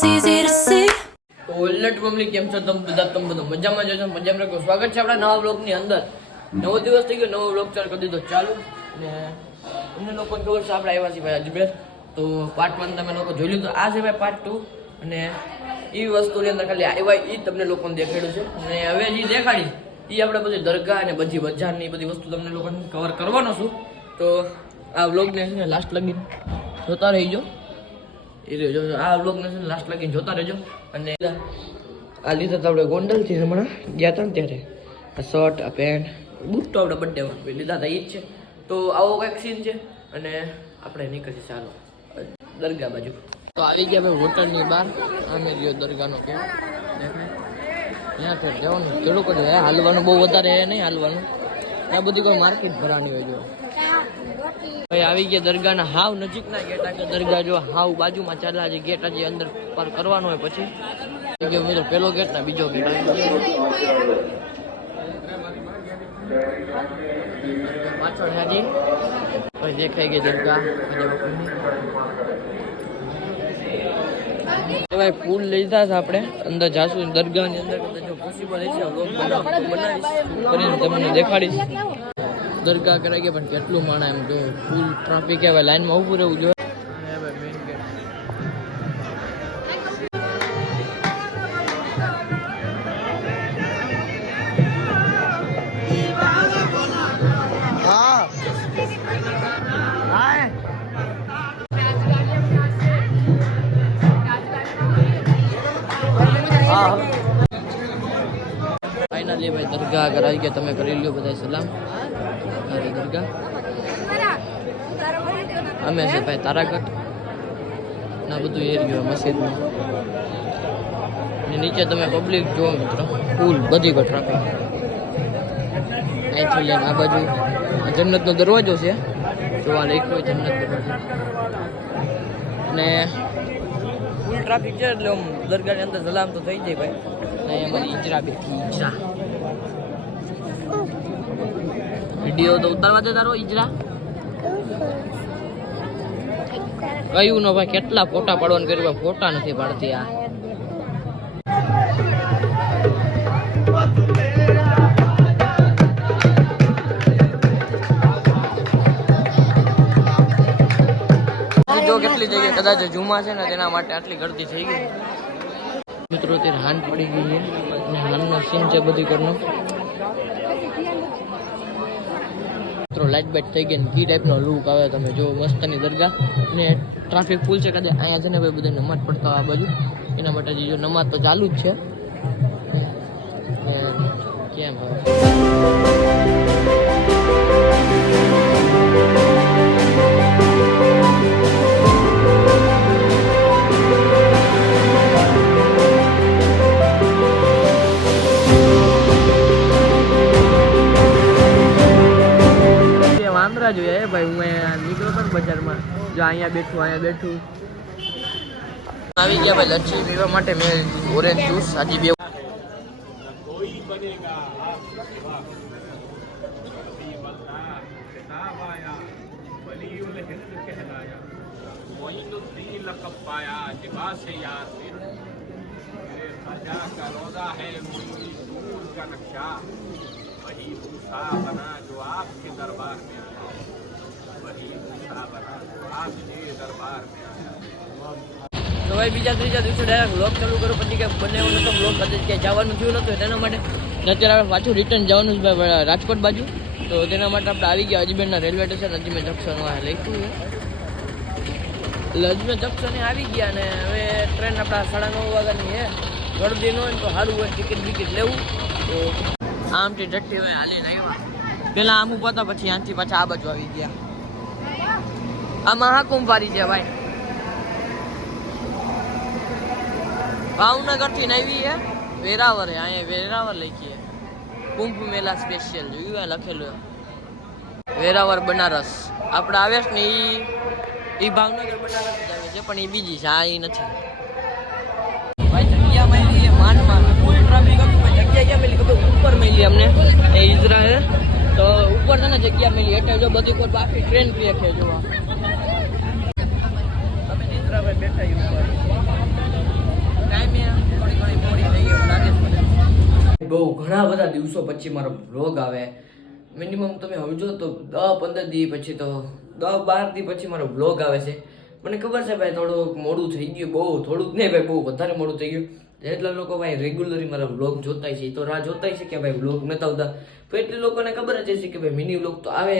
it's easy to see. ઓલટ family કેમ છો તમે બધા? તમે બધું મજામાં જશો, મજામાં રાખો. સ્વાગત છે આપણા નવા બ્લોગની અંદર. નવો દિવસ થઈ ગયો, નવો બ્લોગ ચાલુ કરી દીધો ચાલુ. ને અમને લોકોને ખબર છે આપણે આવ્યા છીએ ભાઈ અજમેર. તો પાર્ટ 1 તમે લોકો જોઈ લીધું. આ છે ભાઈ પાર્ટ 2. અને એ વસ્તુની અંદર ખાલી આવ્યા એ તમને લોકોને દેખાડ્યું છે. અને હવે જે દેખાડી એ આપણે બધી દરગાહ અને બધી બજારની બધી વસ્તુ તમને લોકોને કવર કરવાનો છું. તો આ બ્લોગને છે ને લાસ્ટ લગીને જોતા રહીજો. આ બ્લોગને છે ને લાસ્ટ લગીને જોતા રહેજો. અને આ લીધા તો આપણે ગોંડલથી હમણાં ગયા હતા ને ત્યારે આ શર્ટ, આ પેન્ટ, બૂટ તો આપણે બર્થડેમાં લીધા હતા એ જ છે. તો આવો કંઈક સીન છે. અને આપણે નીકળીએ ચાલો દરગાહ બાજુ. તો આવી ગયા ભાઈ હોટલની બહાર. આમે રહ્યો દરગાહનો કેમ ત્યાં તો જવાનું થોડુંક જ હાલવાનું, બહુ વધારે નહીં હાલવાનું. આ બધી કોઈ માર્કેટ ભરાની હોય જો ભાઈ. આવી ગયા દરગાહના હાવ નજીકના ગેટ. આગળ દરગાહ જો હાવ બાજુમાં ચાલે છે ગેટ. હજી અંદર પાર કરવાનો હોય પછી મિત્રો પેલો ગેટ ના બીજો ગેટ પાછળ હાજી ભાઈ દેખાઈ ગઈ દરગાહ. ભાઈ ફૂલ લીધા છે આપણે. અંદર જાશું દરગાહની અંદર. જો પોસિબલ છે વ્લોગ બનાવીશ તમને દેખાડીશ. દરગાહ કરાઈ ગયા પણ કેટલું માણા એમ જો ફૂલ ટ્રાફિક હવે લાઈનમાં ઊભું રહેવું જોઈએ. ફાઇનલી ભાઈ દરગાહ આગળ આવી ગયા. તમે કરી લ્યો બધા સલામ. દરગાહ અમે છે ભાઈ તારાગઢ ના બધું એરિયો મસ્જિદમાં. નીચે તમે પબ્લિક જોવો મિત્રો ફૂલ બધી કો ટ્રાફિક. અહીંથી લઈને આ બાજુ જન્નતનો દરવાજો છે જોવા લખ્યો હોય જન્નત દરવાજો. અને ફૂલ ટ્રાફિક છે એટલે આમ દરગાહની અંદર સલામ તો થઈ જાય ભાઈ. અને અમારી ઈજરા બેઠી ઈજરા. વિડીયો તો ઉતારવા દે તારો ઈજરા. કયું નો ભાઈ કેટલા ફોટા પાડવાનું કર્યું, ફોટા નથી પાડતી આ. જો કેટલી જગ્યાએ કદાચ જુમા છે ને તેના માટે આટલી ગળતી થઈ ગઈ મિત્રો. અત્યારે હાન પડી ગઈ છે અને હાનનો સીન છે બધી ઘરનો. મિત્રો લાઇટ બાઇટ થઈ ગઈ ને કી ટાઈપનો લુક આવે. તમે જો મસ્તની દરગાહ ને ટ્રાફિક ફૂલ છે. કદાચ અહીંયા છે ને ભાઈ બધા નમાજ પડતા આ બાજુ. એના માટે જો નમાજ તો ચાલુ જ છે. કેમ વાંદરા જોઈએ ભાઈ. હું નીકળ્યો હતો ને બજારમાં જો અહીંયા બેઠું આવી ગયા ભાઈ લચ્છી પીવા માટે. મેં ઓરેન્જ જ્યુસ સાજી બે તો ભાઈ બીજા ત્રીજા દિવસે ડાયરેક્ટ બ્લોગ ચાલુ કરો. પછી કે બંને નતો બ્લોગ ક્યાંય જવાનું થયું નતું તેના માટે અત્યારે પાછું રિટર્ન જવાનું છે ભાઈ રાજકોટ બાજુ. તો તેના માટે આપણે આવી ગયા અજમેરના રેલવે સ્ટેશન. અજમેર જંકશન લખ્યું છે એટલે અજમેર જંકશને આવી ગયા. અને હવે ટ્રેન આપણા 9:30 વાગ્યાની છે. ગળદી ન હોય ને તો સારું હોય ટિકિટ બિકિટ લેવું. તો આમથી ડટ્ટી હોય હાલીને આવ્યા. પેલા આમ ઉભા હતા પછી આમથી પાછા આ બાજુ આવી ગયા. આ મહાકુંભારી છે ભાઈ. ભાવનગર થી નવી હે વેરાવર હે. અહીંયા વેરાવર લખીએ કુંભ મેલા સ્પેશિયલ જોયું લખેલું વેરાવર બનારસ. આપણે આવે છે ને એ ભાવનગર બનારસ જ આવે છે પણ એ બીજી છે આ એ નથી ભાઈ. જગ્યા મળી માનમાં ફૂલ ટ્રાફિક હતું. જગ્યા ક્યાં મળી ખબર? ઉપર મળી અમને એ ઈજરા હે તો ઉપર છે ને જગ્યા મળી. એટલે જો બધી કોઈ બાકી ટ્રેન પીએ છે જોવા. તમે ઈજરા ભાઈ બેઠા ઉપર બહુ ઘણા બધા દિવસો પછી મારો વ્લોગ આવે. મિનિમમ તમે સમજો તો 10-15 દી પછી તો 10-12 દી પછી મારો વ્લોગ આવે છે. મને ખબર છે ભાઈ થોડુંક મોડું થઈ ગયું, બહુ થોડુંક નહીં ભાઈ, બહુ વધારે મોડું થઈ ગયું. એટલા લોકો ભાઈ રેગ્યુલરલી મારા વ્લોગ જોતા છે, તો રાહ જોતા છે કે ભાઈ વ્લોગ નતા આવતા. તો એટલી લોકોને ખબર જ હશે કે ભાઈ મિની વ્લોગ તો આવે.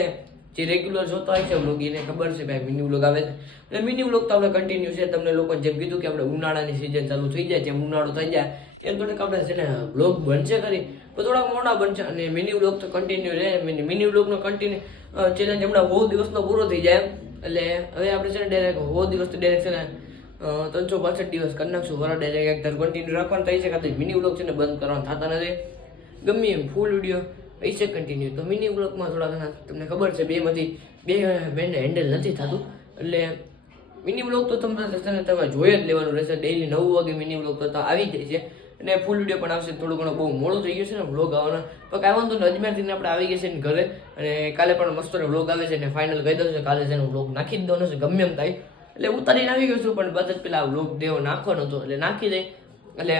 જે રેગ્યુલર જોતા હોય છે વ્લોગ એને ખબર છે ભાઈ મિની વ્લોગ આવે છે. એટલે મિની વ્લોગ તો આપણે કન્ટિન્યુ છે. તમને લોકોને જેમ કીધું કે આપણે ઉનાળાની સિઝન ચાલુ થઈ જાય, જેમ ઉનાળો થઈ જાય એમ થોડીક આપણે છે ને વ્લોગ બનશે ખરી, તો થોડાક મોડા બનશે. અને મિની વ્લોગ તો કન્ટિન્યુ રહે. મિની વ્લોગનો કન્ટિન્યુ ચેલેન્જ હમણાં 100 દિવસનો પૂરો થઈ જાય. એટલે હવે આપણે છે ને ડાયરેક્ટ 100 દિવસ તો ડાયરેક્ટ છે ને 365 દિવસ કરી નાખશું. બરાબર, ડાયરેક્ટ એક ધાર કન્ટિન્યુ રાખવાનું થાય છે. કાં મિની વ્લોગ છે ને બંધ કરવાનું થતા નથી. ગમે એમ ફૂલ વિડીયો એ છે કન્ટિન્યુ. તો મિની વ્લોગમાં થોડા ઘણા તમને ખબર છે બેને હેન્ડલ નથી થતું. એટલે મિની વ્લોગ તો તમે જોઈ જ લેવાનું રહેશે. ડેઈલી 9 વાગે મિની વ્લોગ તો આવી જાય છે. અને ફૂલ વિડીયો પણ આવશે. થોડું ઘણું બહુ મોડું થઈ ગયું છે ને વ્લોગ આવવાના, પણ કાંઈ વાંધો નહીં. અજમેરથી આપણે આવી ગયા છે ને ઘરે, અને કાલે પણ મસ્ત વ્લોગ આવે છે. અને ફાઇનલ કહી દઉં છે કાલે છે વ્લોગ નાખી જ દઉં છે ગમે એમ થાય. એટલે ઉતારીને આવી ગયો છું, પણ બધા જ પેલા વ્લોગ દેવો નાખવાનો હતો એટલે નાખી દઈ. એટલે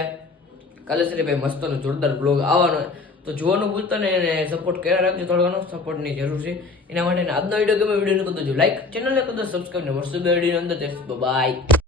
કાલે છે ભાઈ મસ્તનો જોરદાર વ્લોગ આવવાનો. તો જોવાનું ભૂલતા ને એને સપોર્ટ કર્યા રાખજો. થોડો ઘણો સપોર્ટની જરૂર છે એના માટે. આજનો વિડીયો ગમે વિડીયોને કરી દેજો લાઈક, ચેનલને કરી દો સબસ્ક્રાઈબ, ને મળશું બે વિડીયોની અંદર. બાય.